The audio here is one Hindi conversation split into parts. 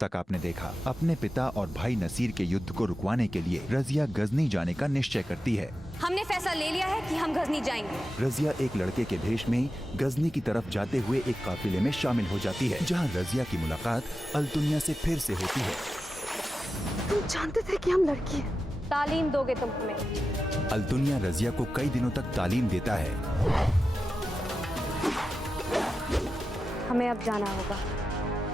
तक आपने देखा। अपने पिता और भाई नसीर के युद्ध को रुकवाने के लिए रजिया गजनी जाने का निश्चय करती है। हमने फैसला ले लिया है कि हम गजनी जाएंगे। रजिया एक लड़के के भेष में गजनी की तरफ जाते हुए एक काफिले में शामिल हो जाती है, जहाँ रजिया की मुलाकात अल्तुनिया से फिर से होती है। तुम जानते थे कि हम लड़की हैं। तालीम दोगे तुम हमें? अल्तुनिया रजिया को कई दिनों तक तालीम देता है। हमें अब जाना होगा,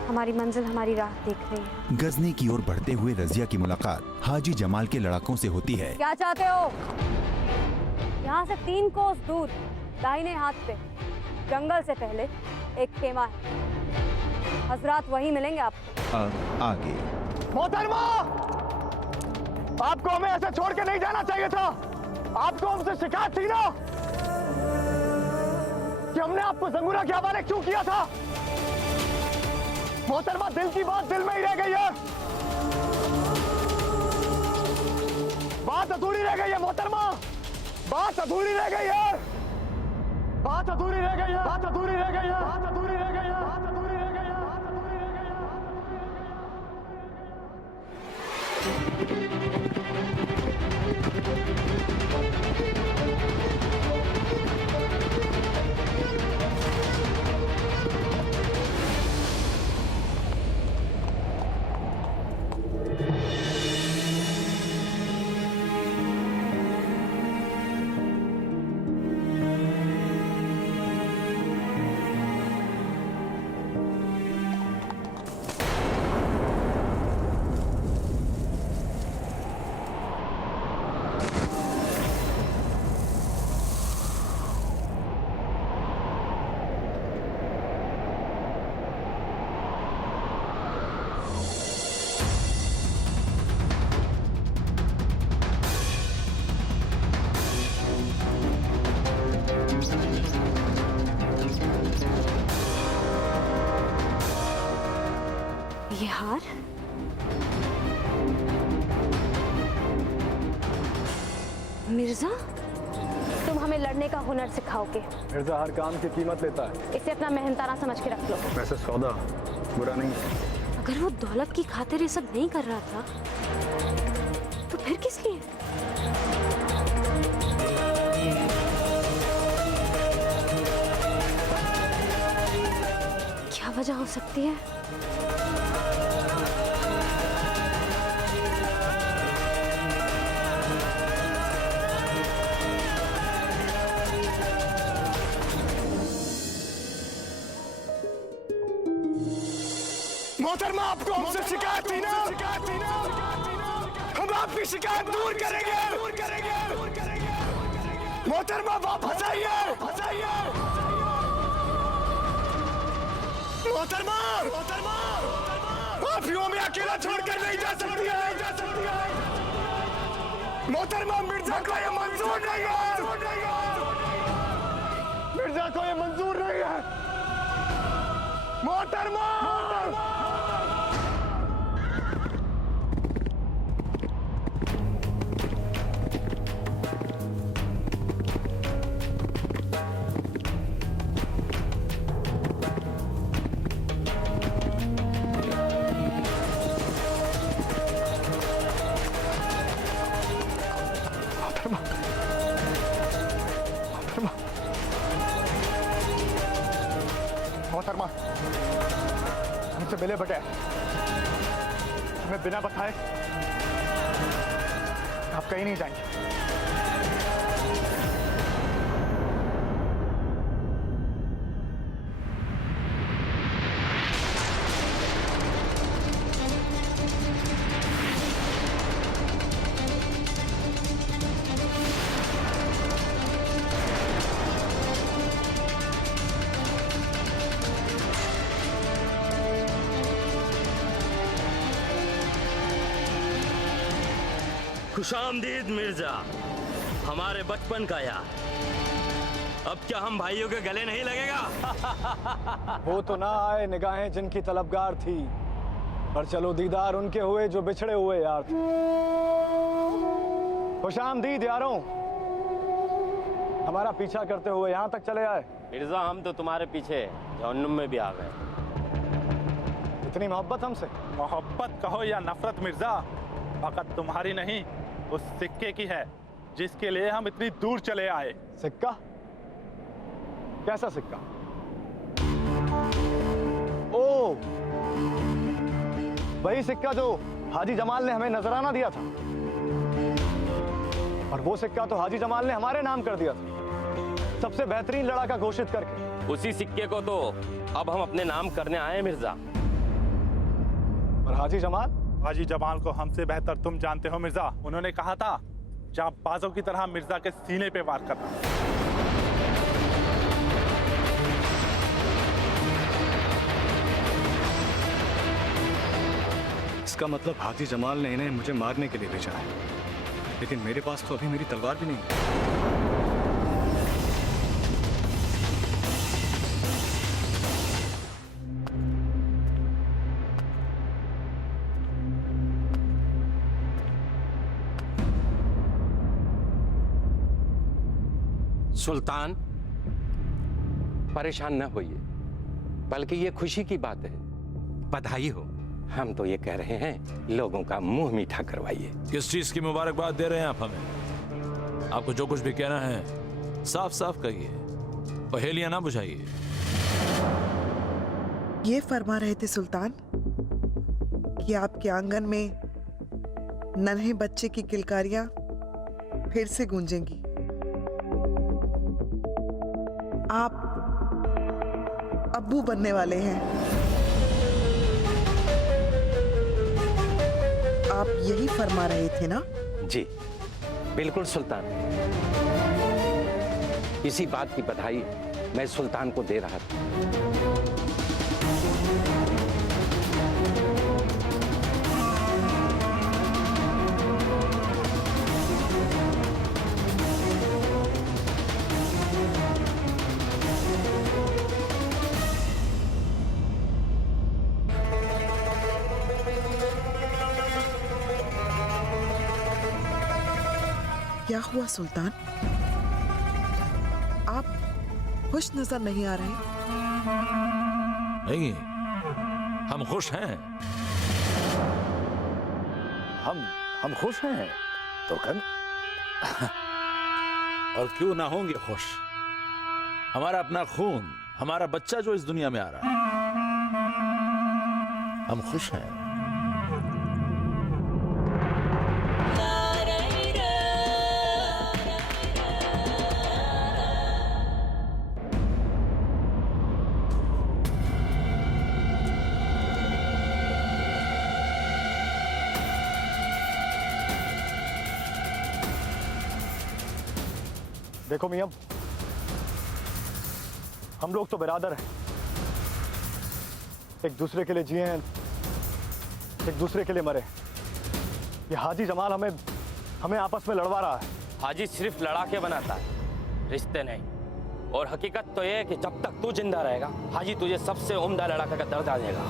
हमारी मंजिल हमारी राह देख रही है। गजनी की ओर बढ़ते हुए रजिया की मुलाकात हाजी जमाल के लड़ाकों से होती है। क्या चाहते हो? यहाँ से 3 कोस दूर दाहिने हाथ पे जंगल से पहले एक खेमा है, हजरात वहीं मिलेंगे आपको। आगे। मोहतरमा, आपको हमें ऐसे छोड़ के नहीं जाना चाहिए था। आपको हमसे शिकायत थी ना कि हमने आपको जंगूरा के हवाले क्यों किया था। मोहतरमा, दिल की बात दिल में ही रह गई है, बात अधूरी रह गई है। मोहतरमा, बात अधूरी रह गई है, बात अधूरी रह गई है, बात अधूरी रह गई है, बात अधूरी रह गई है, बात अधूरी रह गई है, बात अधूरी रह गई ये हार? मिर्जा, तुम हमें लड़ने का हुनर सिखाओगे। मिर्जा हर काम की कीमत लेता है। इसे अपना मेहनताना समझ के रख लो। वैसे सौदा बुरा नहीं है। अगर वो दौलत की खातिर ये सब नहीं कर रहा था तो फिर किस लिए? क्या वजह हो सकती है? मोहतरमा, आपको हमसे शिकायत थी ना, हम आपकी शिकायत दूर करेंगे। मोहतरमा, वापस आइए। मोहतरमा, आप यूं में अकेला छोड़कर नहीं जा सकती है। मोहतरमा, मिर्जा को ये मंजूर नहीं है। मिर्जा को ये मंजूर नहीं है। मोहतरमा, मोहतरमा, हमसे मिले बटे हमें बिना बताए आप कहीं नहीं जाएंगे। खुशामदीद मिर्जा, हमारे बचपन का यार। अब क्या हम भाइयों के गले नहीं लगेगा? वो तो ना आए निगाहें जिनकी तलबगार थी, पर चलो दीदार उनके हुए जो बिछड़े हुए यार थे। खुशामदीद यारों, हमारा पीछा करते हुए यहाँ तक चले आए। मिर्जा, हम तो तुम्हारे पीछे जहन्नुम में भी आ गए। इतनी मोहब्बत हमसे? मोहब्बत कहो या नफरत मिर्जा, फकत तुम्हारी नहीं उस सिक्के की है जिसके लिए हम इतनी दूर चले आए। सिक्का? कैसा सिक्का? ओ, वही सिक्का जो हाजी जमाल ने हमें नजराना दिया था। और वो सिक्का तो हाजी जमाल ने हमारे नाम कर दिया था, सबसे बेहतरीन लड़ाका घोषित करके। उसी सिक्के को तो अब हम अपने नाम करने आए हैं मिर्जा। और हाजी जमाल? हाजी जमाल को हमसे बेहतर तुम जानते हो मिर्जा। उन्होंने कहा था जांबाजों की तरह मिर्जा के सीने पे वार करना। इसका मतलब हाजी जमाल ने इन्हें मुझे मारने के लिए भेजा है, लेकिन मेरे पास तो अभी मेरी तलवार भी नहीं है। सुल्तान, परेशान न होइए, बल्कि ये खुशी की बात है। बधाई हो। हम तो ये कह रहे हैं लोगों का मुंह मीठा करवाइए। किस चीज की मुबारकबाद दे रहे हैं आप हमें? आपको जो कुछ भी कहना है साफ साफ कहिए, पहेलियां ना बुझाइए। ये फरमा रहे थे सुल्तान कि आपके आंगन में नन्हे बच्चे की किलकारियां फिर से गूंजेंगी। आप अब्बू बनने वाले हैं। आप यही फरमा रहे थे ना? जी बिल्कुल सुल्तान, इसी बात की बधाई मैं सुल्तान को दे रहा था। क्या हुआ सुल्तान? आप खुश नजर नहीं आ रहे। नहीं, हम खुश हैं। हम खुश हैं तुर्कन। और क्यों ना होंगे खुश? हमारा अपना खून, हमारा बच्चा जो इस दुनिया में आ रहा है, हम खुश हैं। देखो मियां, हम लोग तो बिरादर हैं, एक दूसरे के लिए जिए हैं, एक दूसरे के लिए मरे। ये हाजी जमाल हमें आपस में लड़वा रहा है। हाजी सिर्फ लड़ाके बनाता है, रिश्ते नहीं। और हकीकत तो ये है कि जब तक तू जिंदा रहेगा हाजी तुझे सबसे उम्दा लड़ाका का दर्जा देगा।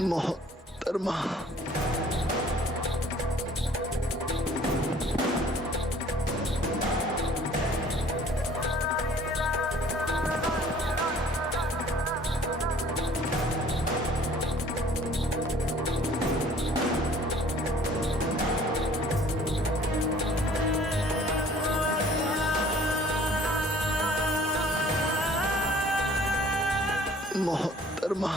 मोहतरमा, मोहतरमा,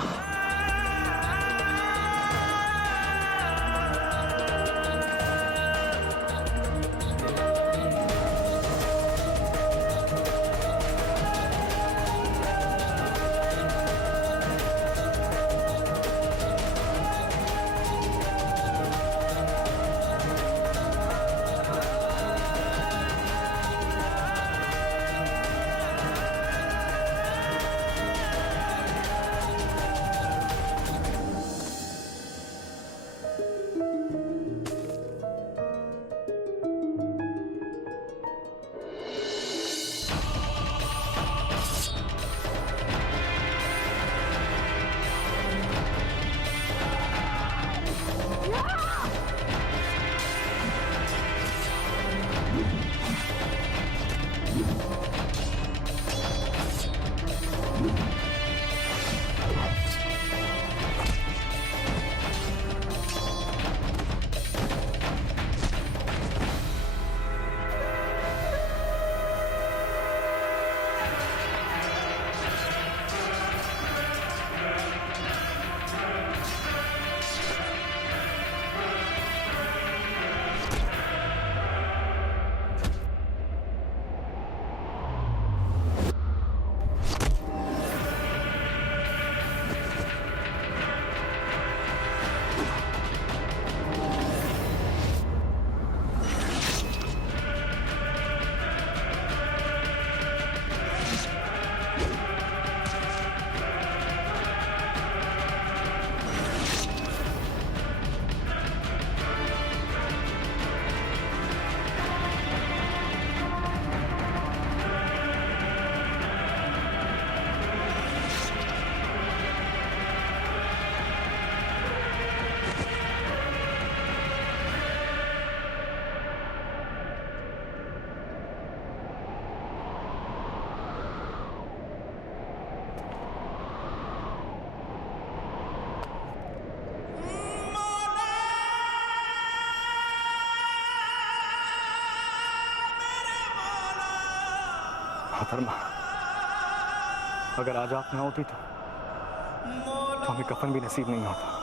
मोहतरमा, अगर आज आप ना होती तो हमें कफन भी नसीब नहीं होता।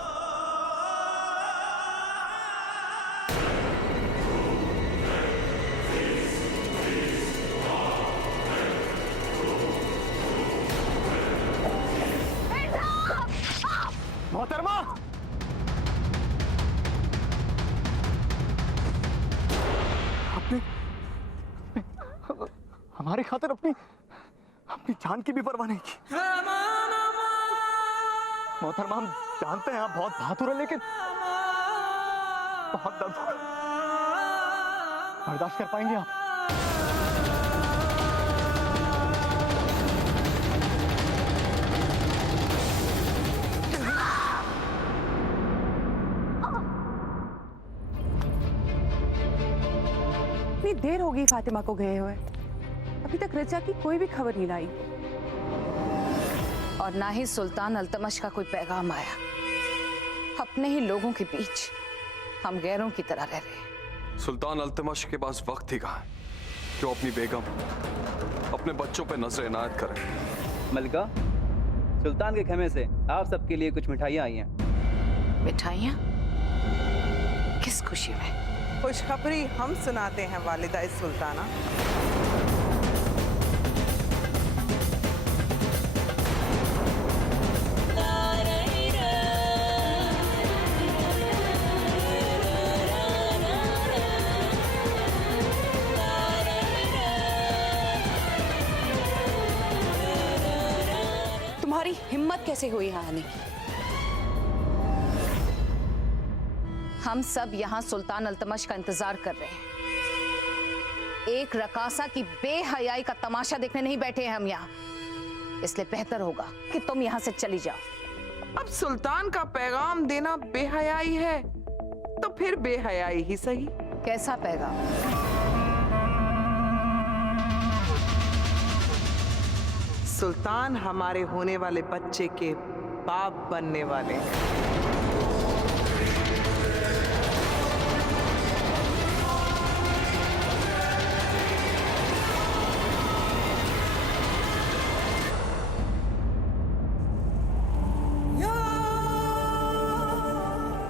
मोहतरमा, आपने हमारी खातिर अपनी जान की भी परवाह नहीं की। मोहतरमा, हम जानते हैं आप बहुत बहादुर हैं, लेकिन बहुत दर्द होगा। बर्दाश्त कर पाएंगे आप? इतनी देर हो गई फातिमा को गए हुए, अभी तक रजा की कोई भी खबर नहीं लाई, और ना ही सुल्तान अल्तमश का कोई पैगाम आया। अपने ही लोगों के बीच हम गैरों की तरह रह रहे हैं। सुल्तान अल्तमश के पास वक्त ही कहाँ है कि वो अपनी बेगम, अपने बच्चों पर नजर इनायत करें। मलिका, सुल्तान के खेमे से आप सबके लिए कुछ मिठाइयाँ आई हैं। मिठाइयाँ? किस खुशी में? खुशखबरी हम सुनाते हैं वालिदा सुल्ताना। तुम्हारी हिम्मत कैसे हुई यहाँ आने की? हम सब यहाँ सुल्तान अल्तमश का इंतजार कर रहे हैं। एक रकासा की बेहयाई का तमाशा देखने नहीं बैठे हैं हम यहाँ, इसलिए बेहतर होगा कि तुम यहाँ से चली जाओ। अब सुल्तान का पैगाम देना बेहयाई है तो फिर बेहयाई ही सही। कैसा पैगाम? सुल्तान हमारे होने वाले बच्चे के बाप बनने वाले हैं।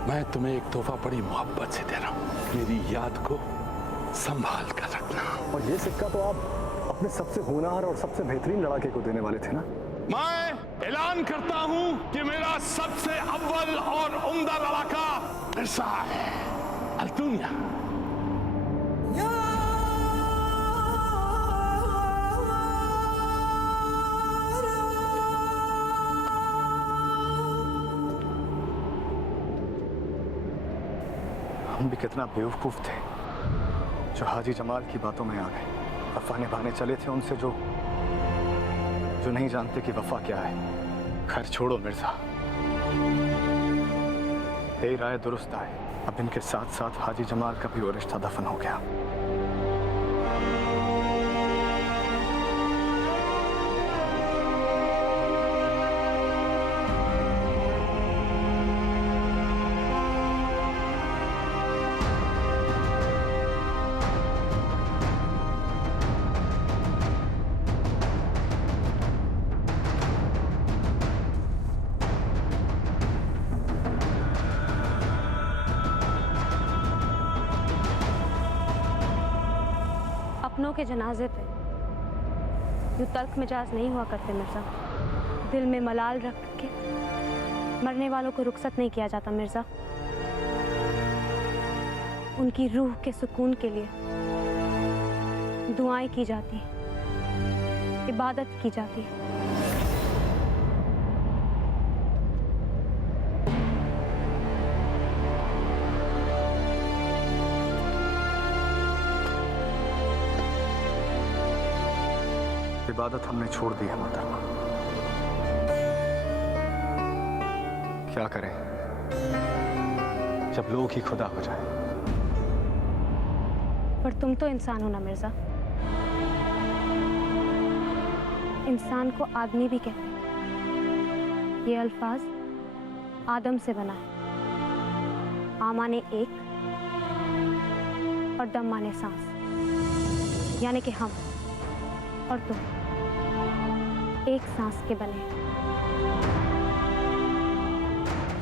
मैं तुम्हें एक तोहफा बड़ी मोहब्बत से दे रहा हूँ, मेरी याद को संभाल कर रखना। और ये सिक्का तो आप अपने सबसे होनहार और सबसे बेहतरीन लड़ाके को देने वाले थे ना? मैं ऐलान करता हूं कि मेरा सबसे अव्वल और उम्दा लड़ाका मिर्जा है, अल्तुनिया। हम भी कितना बेवकूफ थे जो हाजी जमाल की बातों में आ गए। वफा निभाने चले थे उनसे जो नहीं जानते कि वफा क्या है। खैर छोड़ो मिर्जा, तेरी राय दुरुस्त आए। अब इनके साथ साथ हाजी जमाल का भी वो रिश्ता दफन हो गया। अपनों के जनाजे पे यूं तल्ख मिजाज नहीं हुआ करते मिर्जा। दिल में मलाल रख के मरने वालों को रुखसत नहीं किया जाता मिर्जा। उनकी रूह के सुकून के लिए दुआएं की जाती, इबादत की जाती। इबादत हमने छोड़ दी है मोहतरमा। क्या करें जब लोग ही खुदा हो जाए। पर तुम तो इंसान हो ना मिर्जा। इंसान को आदमी भी कहते हैं। ये अल्फाज आदम से बना है। आ माने एक और दम माने सांस, यानी कि हम और तुम एक सांस के बने।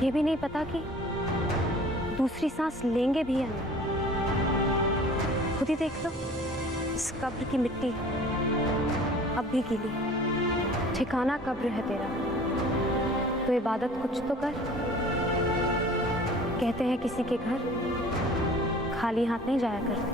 ये भी नहीं पता कि दूसरी सांस लेंगे भी या नहीं। खुद ही देख लो, इस कब्र की मिट्टी अब भी गीली। ठिकाना कब्र है तेरा, तो इबादत कुछ तो कर। कहते हैं किसी के घर खाली हाथ नहीं जाया करते।